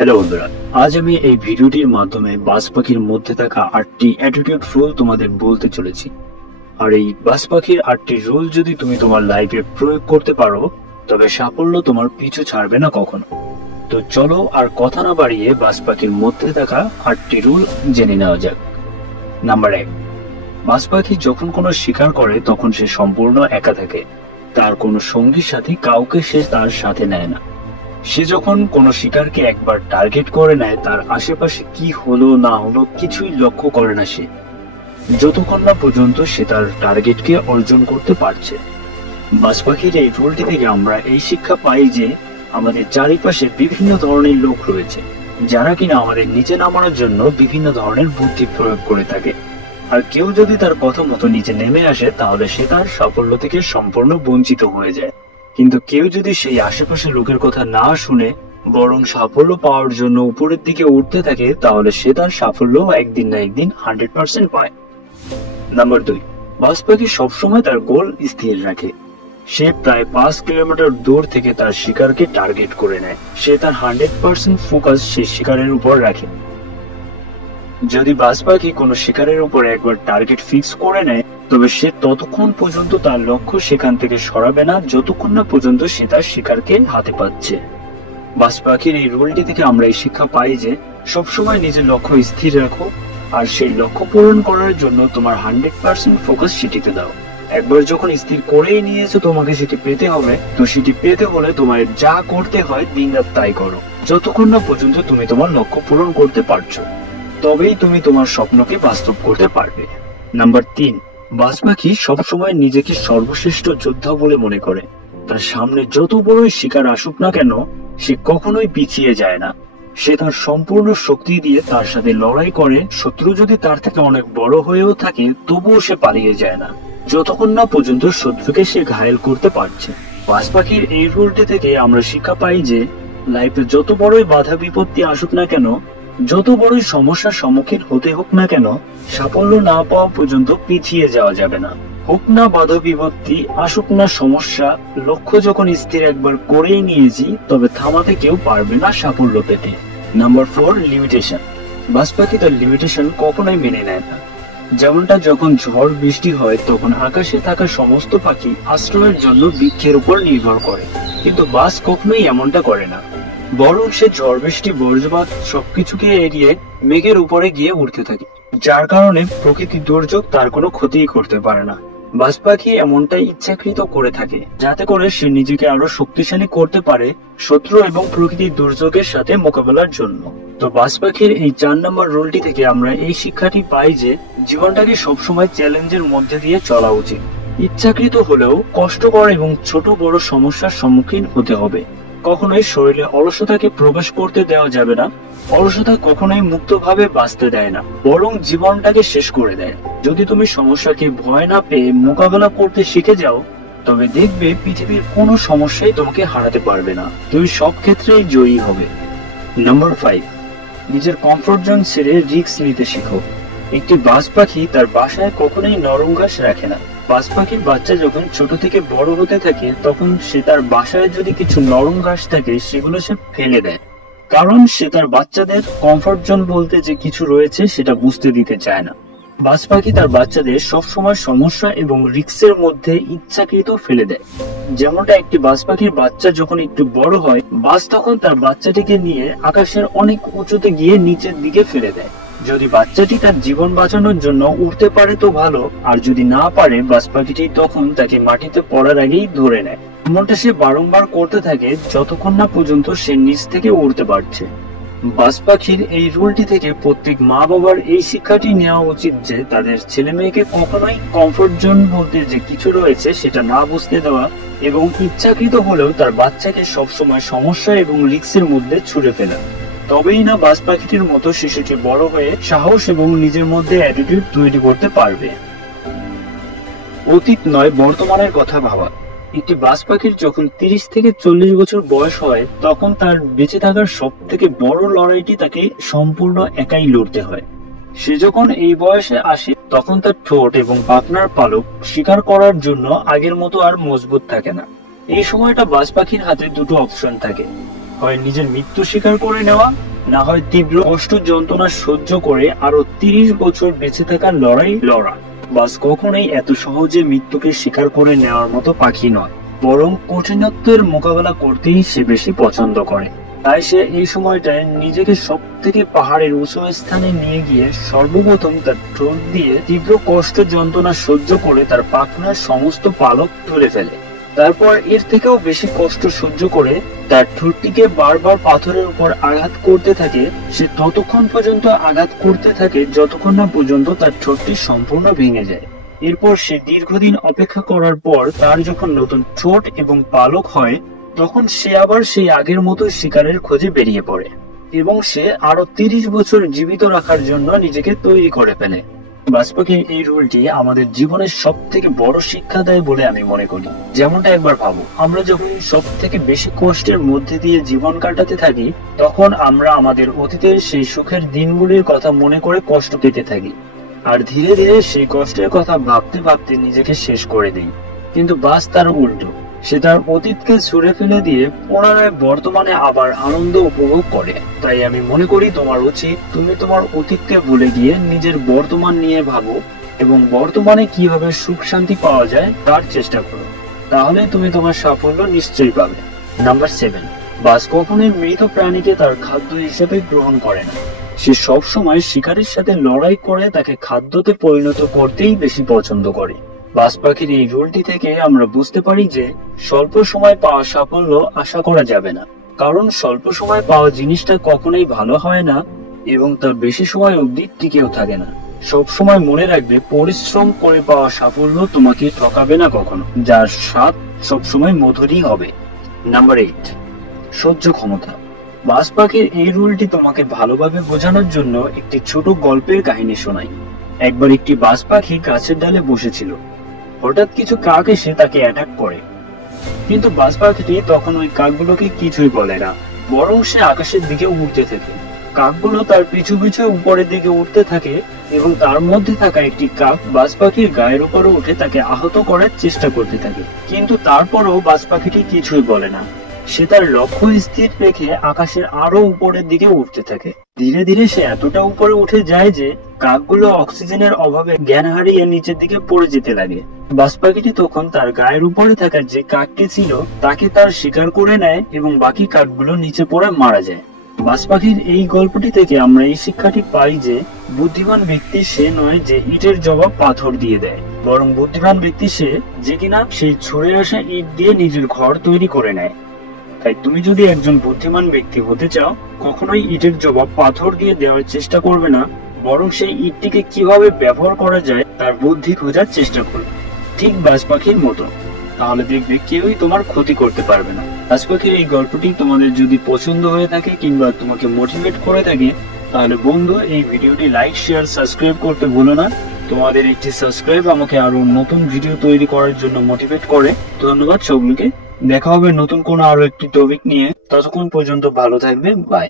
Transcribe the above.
Hello বন্ধুরা, আজ আমি এই ভিডিওটির মাধ্যমে বাজ পাখির মধ্যে থাকা 8টি অ্যাটিটিউড রুল তোমাদের বলতে চলেছি। আর এই বাজ পাখির 8টি রুল যদি তুমি তোমার লাইফে প্রয়োগ করতে পারো, তবে সাফল্য তোমার পিছু ছাড়বে না কখনো। তো চলো আর কথা না বাড়িয়ে বাজ পাখির মধ্যে থাকা 8টি রুল জেনে নেওয়া যাক। নাম্বার 1, বাজ পাখি যখন কোনো শিকার করে তখন সে সম্পূর্ণ একা থাকে। তার কোনো সঙ্গী সাথী কাউকে সে তার সাথে নেয় না। সে যখন কোনো শিকারকে একবার টার্গেট করে নেয়, তার আশেপাশে কি হলো না হলো কিছুই লক্ষ্য করে না সে, যতক্ষণ না পর্যন্ত সে তার টার্গেটকে অর্জন করতে পারছে। বাজ পাখির এই রুলটি থেকে আমরা এই শিক্ষা পাই যে আমাদের চারিপাশে বিভিন্ন ধরনের লোক রয়েছে, যারা কিনা আমাদের নিচে নামানোর জন্য বিভিন্ন ধরনের বুদ্ধি প্রয়োগ করে থাকে। আর কেউ যদি তার কথা মতো নিচে নেমে আসে, তাহলে সে তার সাফল্য থেকে সম্পূর্ণ বঞ্চিত হয়ে যায়। কিন্তু কেউ যদি সেই আশেপাশের লোকের কথা না শুনে বরং সাফল্য পাওয়ার জন্য উপরের দিকে উঠতে থাকে, তাহলে সে তার সাফল্য একদিন না একদিন 100% পায়। নাম্বার 2, বাজ পাখি সবসময় তার গোল স্থির রাখে। সে প্রায় 5 কিলোমিটার দূর থেকে তার শিকারকে টার্গেট করে নেয়। সে তার 100% ফোকাস সেই শিকারের উপর রাখে। যদি বাজ পাখি কোনো শিকারের উপর একবার টার্গেট ফিক্স করে নেয়, তবে সে ততক্ষণ পর্যন্ত তার লক্ষ্য সেখান থেকে সরাবে না, যতক্ষণ না পর্যন্ত সে তার শিকারকে হাতে পাচ্ছে। বাজ পাখির এই রুলটি থেকে আমরা এই শিক্ষা পাই যে সবসময় নিজের লক্ষ্য স্থির রাখো, আর সেই লক্ষ্য পূরণ করার জন্য তোমার 100% ফোকাস সেটিতে দাও। একবার যখন স্থির করেই নিয়েছো তোমাকে সেটি পেতে হবে, তো সেটি পেতে হলে তোমার যা করতে হয় দিনরাত তাই করো, যতক্ষণ না পর্যন্ত তুমি তোমার লক্ষ্য পূরণ করতে পারছো। তবেই তুমি তোমার স্বপ্নকে বাস্তব করতে পারবে। নাম্বার 3, বাজ পাখি সবসময় নিজেকে সর্বশ্রেষ্ঠ যোদ্ধা বলে মনে করে। তার সামনে যত বড়ই শিকার আসুক না কেন, সে কখনোই পিছিয়ে যায় না। সে তার সম্পূর্ণ শক্তি দিয়ে তার সাথে লড়াই করে। শত্রু যদি তার থেকে অনেক বড় হয়েও থাকে, তবুও সে পালিয়ে যায় না, যতক্ষণ না পর্যন্ত শত্রুকে সে ঘায়েল করতে পারছে। বাজ পাখির এই রুলটি থেকে আমরা শিক্ষা পাই যে লাইফে যত বড়ই বাধা বিপত্তি আসুক না কেন, যত বড়ই সমস্যার সম্মুখীন হতে হোক না কেন, সাফল্য না পাওয়া পর্যন্ত পিছিয়ে যাওয়া যাবে না। হোক না বাধা বিপত্তি, আসুক না সমস্যা, লক্ষ্য যখন স্থির একবার করেই নিয়েছি, তবে থামাতে কেউ পারবে না সাফল্য পেতে। Number 4, limitation. বাজ পাখি তার লিমিটেশন কখনোই মেনে নেয় না। যেমনটা যখন ঝড় বৃষ্টি হয়, তখন আকাশে থাকা সমস্ত পাখি আশ্রয়ের জন্য বৃক্ষের উপর নির্ভর করে, কিন্তু বাজ কখনোই এমনটা করে না। বরং সে ঝড় বৃষ্টি বজ্রপাত সবকিছুকে এড়িয়ে মেঘের উপরে গিয়ে উঠতে থাকে, যার কারণে প্রকৃতির দুর্যোগ তার কোনো ক্ষতিই করতে পারে না। বাজ পাখি এমনটাই ইচ্ছাকৃত করে থাকে, যাতে করে সে নিজেকে আরো শক্তিশালী করতে পারে শত্রু এবং প্রকৃতির দুর্যোগের সাথে মোকাবেলার জন্য। তো বাজ পাখির এই 4 নম্বর রুলটি থেকে আমরা এই শিক্ষাটি পাই যে জীবনটাকে সবসময় চ্যালেঞ্জের মধ্যে দিয়ে চলা উচিত। ইচ্ছাকৃত হলেও কষ্টকর এবং ছোট বড় সমস্যার সম্মুখীন হতে হবে। কখনোই শরীরে অলসতাকে প্রবেশ করতে দেওয়া যাবে না। অলসতা কখনোই মুক্তভাবে বাঁচতে দেয় না, বরং জীবনটাকে শেষ করে দেয়। যদি তুমি সমস্যাকে ভয় না পেয়ে মোকাবেলা করতে শিখে যাও, তবে দেখবে পৃথিবীর কোনো সমস্যাই তোমাকে হারাতে পারবে না। তুমি সব ক্ষেত্রেই জয়ী হবে। নাম্বার 5, নিজের কমফোর্ট জোন ছেড়ে রিস্ক নিতে শেখো। একটি বাজ পাখি তার বাসায় কখনোই নরম ঘাস রাখে না। বাজ পাখির বাচ্চা যখন ছোট থেকে বড় হতে থাকে, তখন সে তার বাসায় যদি কিছু নরম ঘাস থাকে, সেগুলো সে ফেলে দেয়, কারণ সে তার বাচ্চাদের কমফোর্ট জোন বলতে যে কিছু রয়েছে সেটা বুঝতে দিতে চায় না। বাজ পাখি তার বাচ্চাদের সবসময় সমস্যা এবং রিস্কের মধ্যে ইচ্ছাকৃত ফেলে দেয়। যেমনটা একটি বাজ পাখির বাচ্চা যখন একটু বড় হয়, বাজ তখন তার বাচ্চাটিকে নিয়ে আকাশের অনেক উঁচুতে গিয়ে নিচের দিকে ফেলে দেয়। যদি বাচ্চাটি তার জীবন বাঁচানোর জন্য উঠতে পারে তো ভালো, আর যদি না পারে, বাজ পাখিটি তখন তাকে মাটিতে পড়ার আগেই ধরে নেয়। এমনটা সে বারংবার করতে থাকে যতক্ষণ না পর্যন্ত সে নিচ থেকে উঠতে পারছে। বাজ পাখির এই রুলটি থেকে প্রত্যেক মা বাবার এই শিক্ষাটি নেওয়া উচিত যে তাদের ছেলে মেয়েকে কখনোই কমফোর্ট জোন বলতে যে কিছু রয়েছে সেটা না বুঝতে দেওয়া, এবং ইচ্ছাকৃত হলেও তার বাচ্চাকে সবসময় সমস্যা এবং রিস্কের মধ্যে ছুড়ে ফেলা। তবেই না বাজ পাখিটির মতো শিশুটি বড় হয়ে সাহস এবং নিজের মধ্যে অ্যাটিটিউড তৈরি করতে পারবে। অতীত নয়, বর্তমানের কথা ভাবা। একটি বাজ পাখির যখন 30 থেকে 40 বছর বয়স হয়, তখন তার বেঁচে থাকার সব থেকে বড় লড়াইটি তাকে সম্পূর্ণ একাই লড়তে হয়। সে যখন এই বয়সে আসে, তখন তার ঠোঁট এবং পাখনার পালক শিকার করার জন্য আগের মতো আর মজবুত থাকে না। এই সময়টা বাজ পাখির হাতে দুটো অপশন থাকে, হয় নিজের মৃত্যু স্বীকার করে নেওয়া না হয় তীব্র কষ্ট যন্ত্রণা সহ্য করে আরো 30 বছর বেঁচে থাকার লড়াই লড়া। বাস কখনোই এত সহজে মৃত্যুকে স্বীকার করে নেওয়ার মতো পাখি নয়, বরং কঠিনত্বের মোকাবেলা করতেই সে বেশি পছন্দ করে। তাই সে এই সময়টায় নিজেকে সব থেকে পাহাড়ের উঁচু স্থানে নিয়ে গিয়ে সর্বপ্রথম তার ঠোঁট দিয়ে তীব্র কষ্ট যন্ত্রণা সহ্য করে তার পাখনার সমস্ত পালক তুলে ফেলে। তারপর এর থেকেও বেশি কষ্ট সহ্য করে তার ঠোঁটটিকে বারবার পাথরের উপর আঘাত করতে থাকে। সে ততক্ষণ পর্যন্ত আঘাত করতে থাকে যতক্ষণ না পর্যন্ত তার ঠোঁটটি সম্পূর্ণ ভেঙে যায়। এরপর সে দীর্ঘদিন অপেক্ষা করার পর তার যখন নতুন ঠোঁট এবং পালক হয়, তখন সে আবার সেই আগের মতো শিকারের খোঁজে বেরিয়ে পড়ে এবং সে আরো 30 বছর জীবিত রাখার জন্য নিজেকে তৈরি করে ফেলে। বাজ পাখির এই রুলটি আমাদের জীবনের সব থেকে বড় শিক্ষা দেয় বলে আমি মনে করি। যেমনটা একবার ভাবো, আমরা যখন সব থেকে বেশি কষ্টের মধ্যে দিয়ে জীবন কাটাতে থাকি, তখন আমরা আমাদের অতীতের সেই সুখের দিনগুলির কথা মনে করে কষ্ট পেতে থাকি, আর ধীরে ধীরে সেই কষ্টের কথা ভাবতে ভাবতে নিজেকে শেষ করে দিই। কিন্তু বাজ তার উল্টো, সে তার অতীতকে ছুঁড়ে ফেলে দিয়ে পুনরায় বর্তমানে আবার আনন্দ উপভোগ করে। তাই আমি মনে করি তোমার উচিত তুমি তোমার অতীতকে ভুলে গিয়ে নিজের বর্তমান নিয়ে ভাবো এবং বর্তমানে কিভাবে সুখ শান্তি পাওয়া যায় তার চেষ্টা করো। তাহলে তুমি তোমার সাফল্য নিশ্চয়ই পাবে। নাম্বার 7, বাজ কখনোই মৃত প্রাণীকে তার খাদ্য হিসেবে গ্রহণ করে না। সে সব সময় শিকারের সাথে লড়াই করে তাকে খাদ্যতে পরিণত করতেই বেশি পছন্দ করে। বাজ পাখির এই রুলটি থেকে আমরা বুঝতে পারি যে স্বল্প সময় পাওয়া সাফল্য আশা করা যাবে না, কারণ স্বল্প সময় পাওয়া জিনিসটা কখনোই ভালো হয় না এবং তা বেশি সময় অবধি টিকেও থাকে না। সব সময় মনে রাখবে, পরিশ্রম করে পাওয়া সাফল্য তোমাকে ঠকাবে না কখনো, যার স্বাদ সবসময় মধুরই হবে। নাম্বার 8, সহ্য ক্ষমতা। বাজ পাখির এই রুলটি তোমাকে ভালোভাবে বোঝানোর জন্য একটি ছোট গল্পের কাহিনী শোনাই। একবার একটি বাজ পাখি গাছের ডালে বসেছিল। হঠাৎ কিছু কাক এসে তাকে অ্যাটাক করে, কিন্তু বাজ পাখিটি তখন ওই কাকগুলোকে কিছুই বলে না, বরং সে আকাশের দিকে উড়তে থাকে। কাকগুলো তার পিছু পিছু উপরের দিকে উঠতে থাকে এবং তার মধ্যে থাকা একটি কাক বাজ পাখির গায়ের উপরে উঠে তাকে আহত করার চেষ্টা করতে থাকে, কিন্তু তারপরও বাজ পাখিটি কিছুই বলে না। সে তার লক্ষ্য স্থির রেখে আকাশের আরো উপরের দিকে উঠতে থাকে। ধীরে ধীরে সে এতটা উপরে উঠে যায় যে কাকগুলো অক্সিজেনের অভাবে জ্ঞান হারিয়ে নিচের দিকে পড়ে যেতে লাগে। বাজ পাখিটি তখন তার গায়ের উপরে থাকা যে কাকটি ছিল তাকে তার শিকার করে নেয় এবং বাকি কাকগুলো নিচে পড়ে মারা যায়। বাজ পাখির এই গল্পটি থেকে আমরা এই শিক্ষাটি পাই যে বুদ্ধিমান ব্যক্তি সে নয় যে ইটের জবাব পাথর দিয়ে দেয়, বরং বুদ্ধিমান ব্যক্তি সে যে কিনা সেই ছুঁড়ে আসা ইট দিয়ে নিজের ঘর তৈরি করে নেয়। তাই তুমি যদি একজন বুদ্ধিমান ব্যক্তি হতে চাও, কখনোই ইটের জবাব পাথর দিয়ে দেওয়ার চেষ্টা করবে না, বরং সেই ইটটিকে কিভাবে ব্যবহার করা যায় তার বুদ্ধি খোঁজার চেষ্টা করবে, ঠিক বাজ পাখির মতো। তাহলে দেখবে কেউই তোমার ক্ষতি করতে পারবে না। বাজ পাখির এই গল্পটি তোমাদের যদি পছন্দ হয়ে থাকে কিংবা তোমাকে মোটিভেট করে থাকে, তাহলে বন্ধু এই ভিডিওটি লাইক, শেয়ার, সাবস্ক্রাইব করতে ভুলো না। তোমাদের একটি সাবস্ক্রাইব আমাকে আরো নতুন ভিডিও তৈরি করার জন্য মোটিভেট করে। ধন্যবাদ সকলকে। দেখা হবে নতুন কোনো আরো একটি টপিক নিয়ে। ততক্ষণ পর্যন্ত ভালো থাকবে। বাই।